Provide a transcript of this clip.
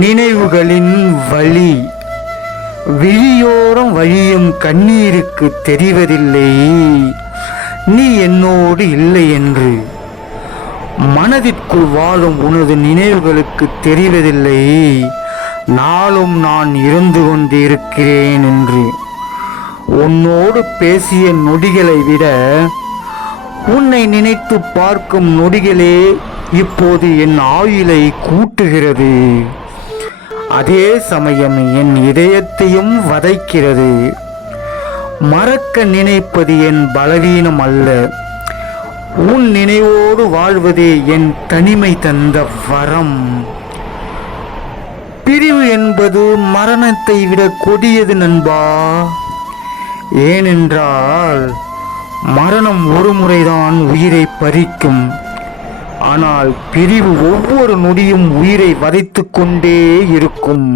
நினைவுகளின் வழி விழியோரம் வழியும் கண்ணீருக்கு தெரிவதில்லை நீ என்னோடு இல்லை என்று. மனதிற்குள் வாழும் உனது நினைவுகளுக்கு தெரிவதில்லை நாளும் நான் இருந்து கொண்டிருக்கிறேன் என்று. உன்னோடு பேசிய நொடிகளை விட உன்னை நினைத்து பார்க்கும் நொடிகளே இப்போது என் ஆயுளை கூட்டுகிறது. அதே சமயம் என் இதயத்தையும் வதைக்கிறது. மறக்க நினைப்பது என் பலவீனம் அல்ல, உன் நினைவோடு வாழ்வதே என் தனிமை தந்த வரம். பிரிவு என்பது மரணத்தை விட கொடியது நண்பா. ஏனென்றால் மரணம் ஒரு முறைதான் உயிரை பறிக்கும், ஆனால் பிரிவு ஒவ்வொரு நொடியும் உயிரை வதைத்து கொண்டே இருக்கும்.